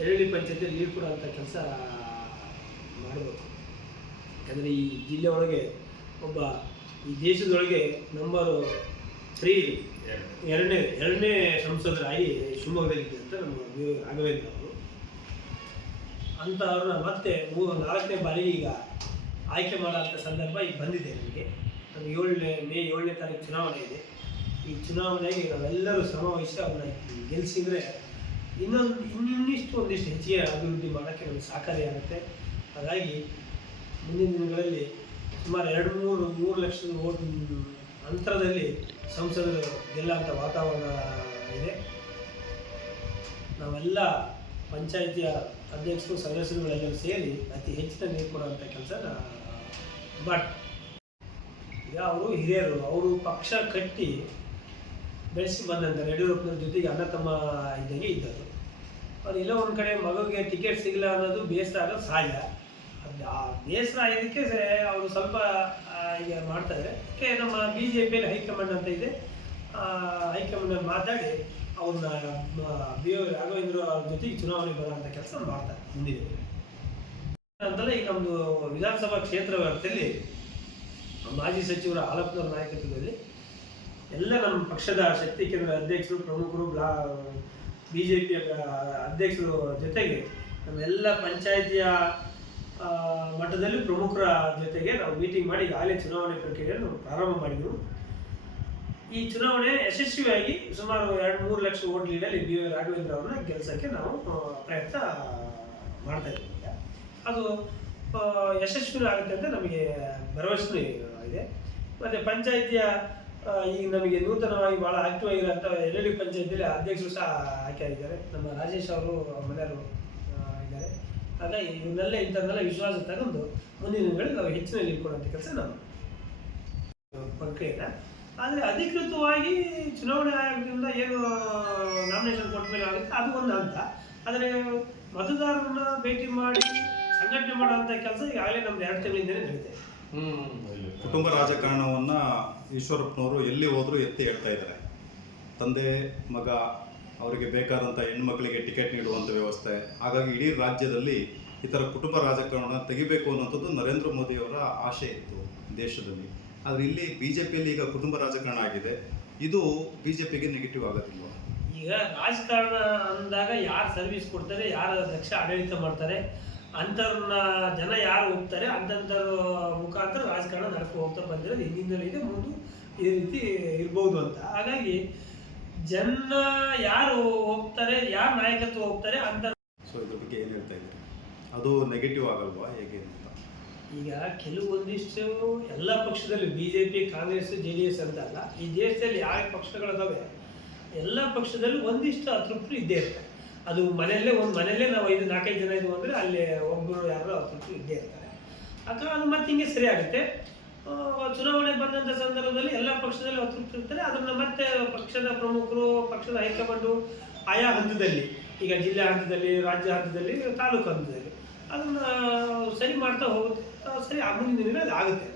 ಎರಳಿ ಪಂಚಾಯತಿ ನೀರು ಕೊಡುವಂಥ ಕೆಲಸ ಮಾಡಬೇಕು. ಯಾಕಂದರೆ ಈ ಜಿಲ್ಲೆ ಒಳಗೆ ಒಬ್ಬ ಈ ದೇಶದೊಳಗೆ ನಂಬರು ತ್ರೀ ಎರಡನೇ ಎರಡನೇ ಸಂಸದರಾಗಿ ಶಿವಮೊಗ್ಗದಲ್ಲಿದೆ ಅಂತ ನಮ್ಮ ರಾಘವೇಂದ್ರ ಅವರು. ಅಂಥವ್ರನ್ನ ಮತ್ತೆ ಮೂ, ನಾಲ್ಕನೇ ಬಾರಿ ಈಗ ಆಯ್ಕೆ ಮಾಡೋಂಥ ಸಂದರ್ಭ ಈಗ ಬಂದಿದೆ ನಮಗೆ. ನಮ್ಮ ಏಳನೇ, ಮೇ ಏಳನೇ ತಾರೀಕು ಚುನಾವಣೆ ಇದೆ. ಈ ಚುನಾವಣೆಗೆ ನಾವೆಲ್ಲರೂ ಶ್ರಮ ವಹಿಸಿ ಅವ್ರನ್ನ ಗೆಲ್ಲಿಸಿದ್ರೆ ಇನ್ನೊಂದು ಇನ್ನಿಷ್ಟು ಒಂದಿಷ್ಟು ಹೆಚ್ಚಿಗೆ ಅಭಿವೃದ್ಧಿ ಮಾಡೋಕ್ಕೆ ನಮಗೆ ಸಹಕಾರಿಯಾಗುತ್ತೆ ಹಾಗಾಗಿ ಮುಂದಿನ ದಿನಗಳಲ್ಲಿ ಸುಮಾರು ಎರಡು ಮೂರು ಮೂರು ಲಕ್ಷದ ಓಟ್ ಅಂತರದಲ್ಲಿ ಸಂಸದರು ಗೆಲ್ಲುವಂಥ ವಾತಾವರಣ ಇದೆ. ನಾವೆಲ್ಲ ಪಂಚಾಯಿತಿಯ ಅಧ್ಯಕ್ಷರು, ಸದಸ್ಯರುಗಳೆಲ್ಲರೂ ಸೇರಿ ಅತಿ ಹೆಚ್ಚಿನ ನೀರು ಕೊಡುವಂಥ ಕೆಲಸ ಬಟ್ ಈಗ ಅವರು ಹಿರಿಯರು, ಅವರು ಪಕ್ಷ ಕಟ್ಟಿ ಬೆಳೆಸಿ ಬಂದಂಥ ಯಡಿಯೂರಪ್ಪನವ್ರ ಜೊತೆಗೆ ಅಣ್ಣ ತಮ್ಮ ಇದ್ದಂಗೆ ಇದ್ದರು ಅವ್ರು ಎಲ್ಲೋ ಒಂದು ಕಡೆ ಮಗುಗೆ ಟಿಕೆಟ್ ಸಿಗಲ್ಲ ಅನ್ನೋದು ಬೇಸರ ಆಗೋದು ಸಹಜ ಅದು ಆ ಬೇಸರ ಇದಕ್ಕೆ ಅವರು ಸ್ವಲ್ಪ ಈಗ ಮಾಡ್ತಾರೆ ಅದಕ್ಕೆ ನಮ್ಮ ಬಿ ಜೆ ಪಿಯಲ್ಲಿ ಹೈಕಮಾಂಡ್ ಅಂತ ಇದೆ. ಹೈಕಮಾಂಡಲ್ಲಿ ಹೈಕಮಾಂಡ್ ಮಾತಾಡಿ ಅವ್ರನ್ನ ಬಿ ರಾಘವೇಂದ್ರ ಅವ್ರ ಜೊತೆಗೆ ಚುನಾವಣೆ ಬರುವಂಥ ಕೆಲಸ ಮಾಡ್ತಾರೆ ಮುಂದಿನ ಅಂತಲೇ ಈಗ ನಮ್ಮದು ವಿಧಾನಸಭಾ ಕ್ಷೇತ್ರ ವ್ಯಾಪ್ತಿಯಲ್ಲಿ ಮಾಜಿ ಸಚಿವರ ಹಾಲಪ್ಪನವ್ರ ನಾಯಕತ್ವದಲ್ಲಿ ಎಲ್ಲ ನಮ್ಮ ಪಕ್ಷದ ಶಕ್ತಿ ಕೇಂದ್ರ ಅಧ್ಯಕ್ಷರು ಪ್ರಮುಖರು ಬ್ಲಾ ಬಿ ಜೆ ಪಿಯ ಅಧ್ಯಕ್ಷರು ಜೊತೆಗೆ ನಮ್ಮೆಲ್ಲ ಪಂಚಾಯಿತಿಯ ಮಟ್ಟದಲ್ಲಿ ಪ್ರಮುಖರ ಜೊತೆಗೆ ನಾವು ಮೀಟಿಂಗ್ ಮಾಡಿ ಈಗಾಗಲೇ ಚುನಾವಣೆ ಪ್ರಕ್ರಿಯೆಯನ್ನು ಪ್ರಾರಂಭ ಮಾಡಿದೆವು. ಈ ಚುನಾವಣೆ ಯಶಸ್ವಿಯಾಗಿ ಸುಮಾರು ಎರಡು ಮೂರು ಲಕ್ಷ ಓಟ್ ಲೀಡಲ್ಲಿ ಬಿ ವೈ ರಾಘವೇಂದ್ರ ಅವರನ್ನ ಕೆಲಸಕ್ಕೆ ನಾವು ಪ್ರಯತ್ನ ಮಾಡ್ತಾ ಇದ್ದೀವಿ. ಅದು ಯಶಸ್ವಿ ಆಗುತ್ತೆ ಅಂತ ನಮಗೆ ಭರವಸೆ ಇದೆ. ಮತ್ತು ಪಂಚಾಯಿತಿಯ ಈಗ ನಮಗೆ ನೂತನವಾಗಿ ಭಾಳ ಆಕ್ಟಿವ್ ಆಗಿರೋಂಥ ಡಿ ಪಂಚಾಯತಿಯಲ್ಲಿ ಅಧ್ಯಕ್ಷರು ಸಹ ಆಯ್ಕೆ ಆಗಿದ್ದಾರೆ. ನಮ್ಮ ರಾಜೇಶ್ ಅವರು ಮನೆಯವರು ಇದ್ದಾರೆ. ಹಾಗಾಗಿ ಇವನ್ನೆಲ್ಲ ಇಂಥದ್ದೆಲ್ಲ ವಿಶ್ವಾಸ ತಗೊಂಡು ಮುಂದಿನ ದಿನಗಳಲ್ಲಿ ನಾವು ಹೆಚ್ಚಿನ ಕೊಡುವಂಥ ಕೆಲಸ ನಾವು ಪ್ರಕ್ರಿಯೆನ. ಆದರೆ ಅಧಿಕೃತವಾಗಿ ಚುನಾವಣೆ ಆಯೋಗದಿಂದ ಏನು ನಾಮಿನೇಷನ್ ಕೊಟ್ಟ ಮೇಲೆ ಆಗುತ್ತೆ ಅದು ಒಂದು ಹಂತ. ಆದರೆ ಮತದಾರರನ್ನ ಭೇಟಿ ಮಾಡಿ ಸಂಘಟನೆ ಮಾಡುವಂಥ ಕೆಲಸ ಈಗಾಗಲೇ ನಮ್ದು ಎರಡು ತಿಂಗಳಿಂದಲೇ ನಡೀತಾ ಇದೆ. ಕುಟುಂಬ ರಾಜಕಾರಣವನ್ನ ಈಶ್ವರಪ್ಪನವರು ಎಲ್ಲಿ ಹೋದರೂ ಎತ್ತಿ ಹೇಳ್ತಾ ಇದ್ದಾರೆ. ತಂದೆ, ಮಗ, ಅವರಿಗೆ ಬೇಕಾದಂಥ ಹೆಣ್ಮಕ್ಳಿಗೆ ಟಿಕೆಟ್ ನೀಡುವಂಥ ವ್ಯವಸ್ಥೆ, ಹಾಗಾಗಿ ಇಡೀ ರಾಜ್ಯದಲ್ಲಿ ಈ ಥರ ಕುಟುಂಬ ರಾಜಕಾರಣ ತೆಗಿಬೇಕು ಅನ್ನೋಂಥದ್ದು ನರೇಂದ್ರ ಮೋದಿಯವರ ಆಶೆ ಇತ್ತು ದೇಶದಲ್ಲಿ. ಆದರೆ ಇಲ್ಲಿ ಬಿ ಜೆ ಪಿಯಲ್ಲಿ ಈಗ ಕುಟುಂಬ ರಾಜಕಾರಣ ಆಗಿದೆ. ಇದು ಬಿ ಜೆ ಪಿಗೆ ನೆಗೆಟಿವ್ ಆಗೋದಿಲ್ಲ ಈಗ ರಾಜಕಾರಣ ಅಂದಾಗ ಯಾರು ಸರ್ವಿಸ್ ಕೊಡ್ತಾರೆ, ಯಾರು ದಕ್ಷ ಆಡಳಿತ ಮಾಡ್ತಾರೆ? ಅಂಥವ್ರನ್ನ ಜನ ಯಾರು ಹೋಗ್ತಾರೆ ಅಂತಂತರ ಮುಖಾಂತರ ರಾಜಕಾರಣ ನಡ್ಕೊಂಡು ಹೋಗ್ತಾ ಬಂದಿರೋದು ಹಿಂದಿನಿಂದಲೂ ಇದೆ ಮುಂದೆ ಈ ರೀತಿ ಇರ್ಬೋದು ಅಂತ. ಹಾಗಾಗಿ ಜನ ಯಾರು ಹೋಗ್ತಾರೆ ಯಾರು ನಾಯಕತ್ವ ಹೋಗ್ತಾರೆ ಅಂತ ಸೊ ಇದ್ರ ಬಗ್ಗೆ ಏನು ಹೇಳ್ತಾ ಇದ್ದಾರೆ? ಅದು ನೆಗೆಟಿವ್ ಆಗಲ್ವಾ? ಹೇಗೆ ಅಂತ? ಈಗ ಕೆಲವೊಂದಿಷ್ಟು ಎಲ್ಲ ಪಕ್ಷದಲ್ಲಿ B J P Congress J D S ಅಂತ ಅಲ್ಲ ಈ ದೇಶದಲ್ಲಿ ಯಾವ ಪಕ್ಷಗಳಿದಾವೆ ಎಲ್ಲ ಪಕ್ಷದಲ್ಲೂ ಒಂದಿಷ್ಟು ಅತೃಪ್ತಿ ಇದ್ದೇ ಇರ್ತಾರೆ ಅದು ಮನೆಯಲ್ಲೇ ಒಂದು ಮನೆಯಲ್ಲೇ ನಾವು ಐದು ನಾಲ್ಕೈದು ಜನ ಇದ್ವು ಅಂದರೆ ಅಲ್ಲಿ ಒಬ್ಬರು ಯಾರೋ ಅತೃಪ್ತಿ ಇದ್ದೇ ಇರ್ತಾರೆ. ಅಥವಾ ಅದು ಮತ್ತೆ ಹಿಂಗೆ ಸರಿ ಆಗುತ್ತೆ. ಚುನಾವಣೆ ಬಂದಂಥ ಸಂದರ್ಭದಲ್ಲಿ ಎಲ್ಲ ಪಕ್ಷದಲ್ಲಿ ಅತೃಪ್ತಿ ಇರ್ತಾರೆ. ಅದನ್ನು ಮತ್ತೆ ಪಕ್ಷದ ಪ್ರಮುಖರು, ಪಕ್ಷದ ಹೈಕಮಾಂಡು ಆಯಾ ಹಂತದಲ್ಲಿ, ಈಗ ಜಿಲ್ಲಾ ಹಂತದಲ್ಲಿ, ರಾಜ್ಯ ಹಂತದಲ್ಲಿ, ತಾಲೂಕು ಹಂತದಲ್ಲಿ ಅದನ್ನು ಸರಿ ಮಾಡ್ತಾ ಹೋಗುತ್ತೆ. ಸರಿ ಮುಂದಿನ ದಿನ ಅದು ಆಗುತ್ತೆ.